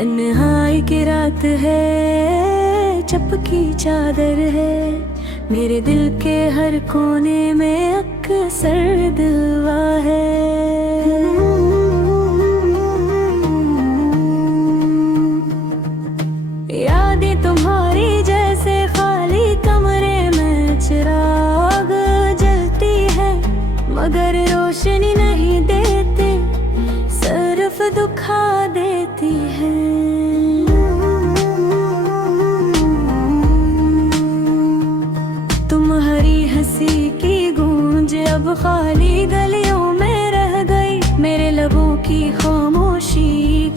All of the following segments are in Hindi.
तन्हाई की रात है, चपकी चादर है, मेरे दिल के हर कोने में अक्सर दिल हुआ है। यादें तुम्हारी जैसे खाली कमरे में चिराग जलती है, मगर रोशनी नहीं देती, सिर्फ दुखा देती है। तुम्हारी हंसी की गूंज अब खाली गलियों में रह गई, मेरे लबों की खामोशी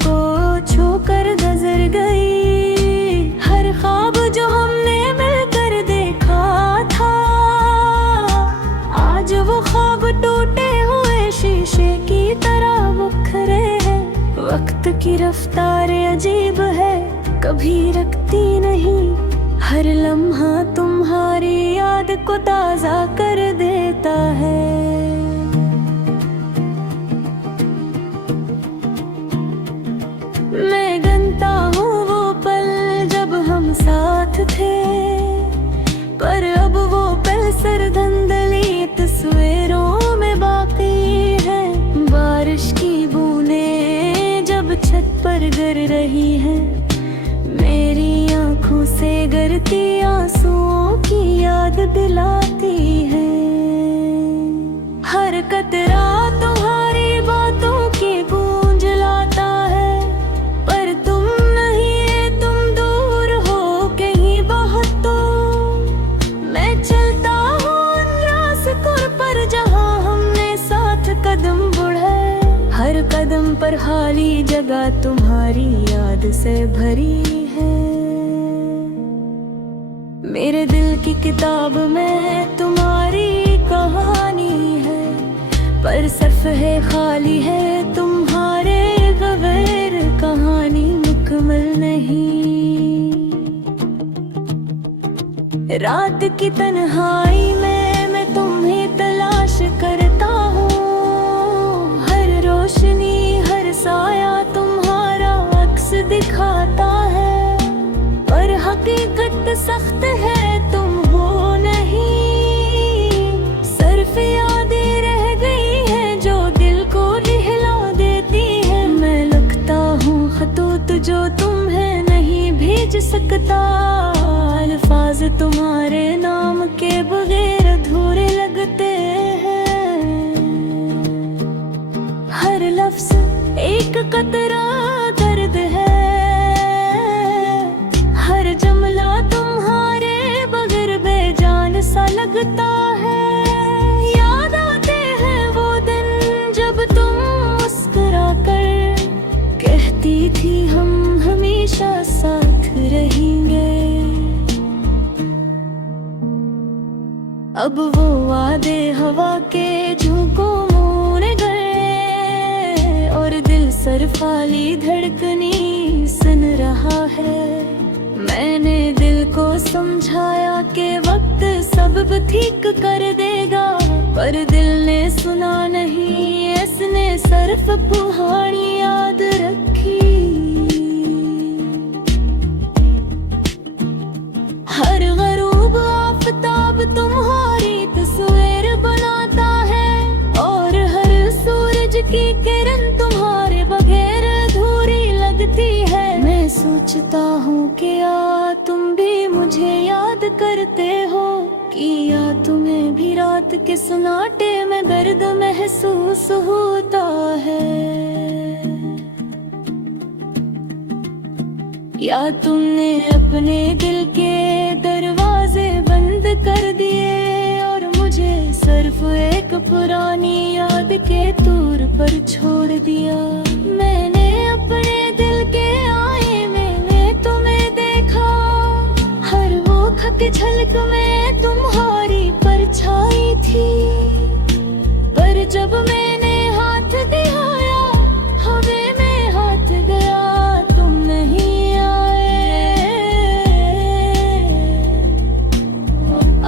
को छूकर गुजर गई। हर ख्वाब जो हमने मिलकर देखा था, आज वो ख्वाब टूटे हुए शीशे की तरह बिखरे हैं। वक्त की रफ्तार अजीब है, कभी रुकती नहीं, हर लम्हा तुम्हारी याद को ताजा कर देता है। मैं गिनता हूँ वो पल जब हम साथ थे, पर अब वो पल सरधंधली तस्वीरों में बाकी है। बारिश की बूंदें जब छत पर गिर रही हैं, मेरी आँखों से गिरती आंसुओं की याद दिलाती है। हर कतरा तुम्हारी बातों की गूंज लाता है, पर तुम नहीं, तुम दूर हो कहीं बहुत। तो मैं चलता हूँ उन रास्तों पर जहाँ हमने साथ कदम बढ़ाए, हर कदम पर खाली जगह तुम्हारी याद से भरी है। मेरे दिल की किताब में तुम्हारी कहानी है, पर सफ़े खाली है तुम्हारे बगैर, कहानी मुकम्मल नहीं। रात की तन्हाई में मैं तुम्हें तलाश करता हूँ, हर रोशनी हर साया तुम्हारा अक्स दिखाता है, पर हकीकत सख्त है, तुम हो नहीं। सिर्फ यादें रह गई हैं जो दिल को हिला देती है। मैं लिखता हूँ खतूत जो तुम्हें नहीं भेज सकता, अल्फाज तुम्हारे नाम के बगैर अधूरे लगते हैं। हर लफ्ज एक कतरा दर्द है, हर जुमला तुम्हारे बगैर बेजान सा लगता है। याद आते हैं वो दिन जब तुम मुस्कुरा कर कहती थी हम हमेशा साथ रहेंगे। अब वो वादे हवा के झोंकों में गए, और दिल सरफाली धड़कनी सुन रहा है। मैंने दिल को समझाया कि वक्त सब ठीक कर देगा, पर दिल ने सुना नहीं, इसने सिर्फ पुरानी याद रखी। हर गरूब आफताब तुम्हारी तस्वीर बनाता है, और हर सूरज की किरण तुम्हारे बगैर अधूरी लगती है। मैं सोचता हूँ कि या तुम भी मुझे याद करते हो, कि या तुम्हें भी रात के सन्नाटे में दर्द महसूस होता है। या तुमने अपने दिल के दरवाजे बंद कर दिए, और मुझे सिर्फ एक पुरानी याद के तौर पर छोड़ दिया। मैंने अपने दिल के आईने में तुम्हें देखा, हर वो खत झलक में तुम्हारी परछाई थी, पर जब मैंने हाथ दिखाया हवे में हाथ गया, तुम नहीं आए।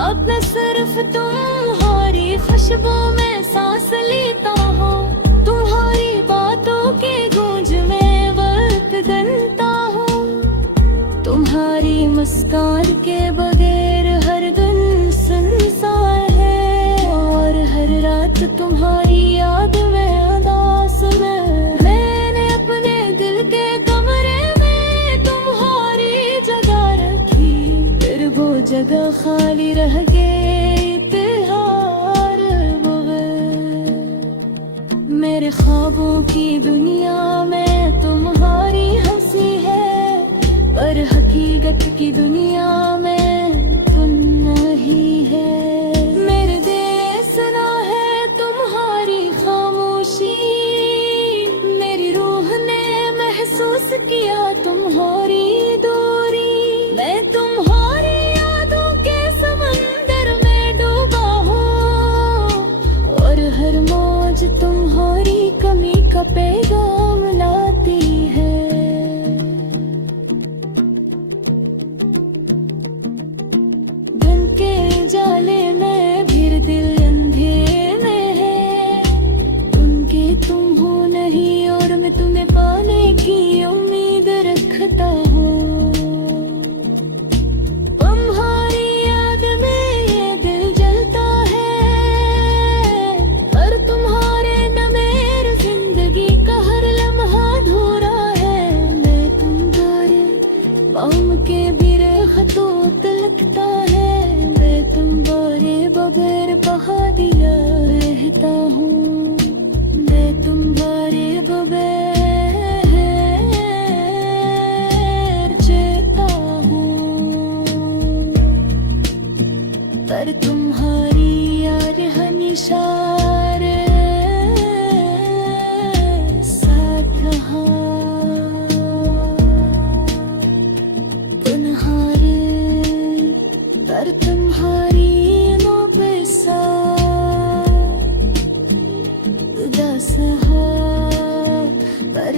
अब मैं सिर्फ तुम्हारी खुशबू में सांस लेता हूँ, तुम्हारी बातों की गूंज में वक्त गनता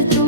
तुम